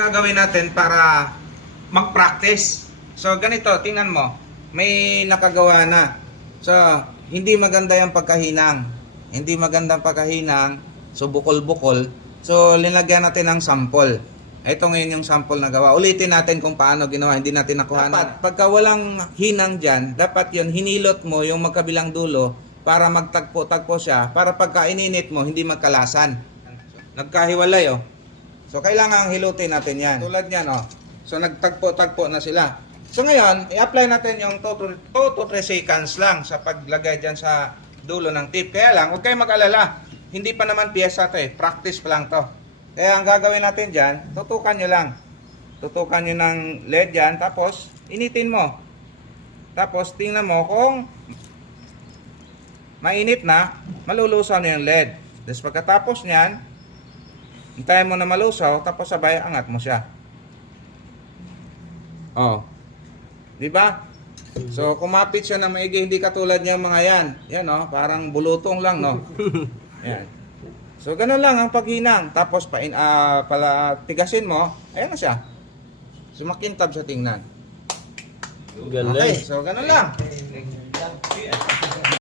Gagawin natin para mag-practice. So ganito, tingnan mo. May nakagawa na. So, hindi maganda yung pagkahinang. Hindi magandang pagkahinang. So, bukol-bukol. So, linagyan natin ng sample. Ito ngayon yung sample na gawa. Ulitin natin kung paano ginawa. Hindi natin nakuha. Dapat, pagka walang hinang dyan, dapat yun, hinilot mo yung magkabilang dulo para magtagpo-tagpo siya. Para pagka ininit mo, hindi magkalasan. Nagkahiwalay, oh. So, kailangan hilutin natin yan. Tulad yan, oh. So, nagtagpo-tagpo na sila. So, ngayon, i-apply natin yung 2 to 3 seconds lang sa paglagay dyan sa dulo ng tip. Kaya lang, huwag kayong mag-alala. Hindi pa naman piyesa to eh. Practice pa lang to. Kaya ang gagawin natin dyan, tutukan nyo lang. Tutukan nyo ng LED dyan, tapos initin mo. Tapos, tingnan mo kung mainit na, malulusaw na yung LED. Tapos pagkatapos nyan, hintayin mo na malusaw, tapos sabay angat mo siya. Oh. 'Di ba? So, kumapit siya na maigi, hindi katulad niya mga yan. Yan, oh, parang bulutong lang, no? Yan. So, ganun lang ang paghinang. Tapos, pala tigasin mo, ayan na siya. So, makintab sa tingnan. Galing. Okay, so ganun lang.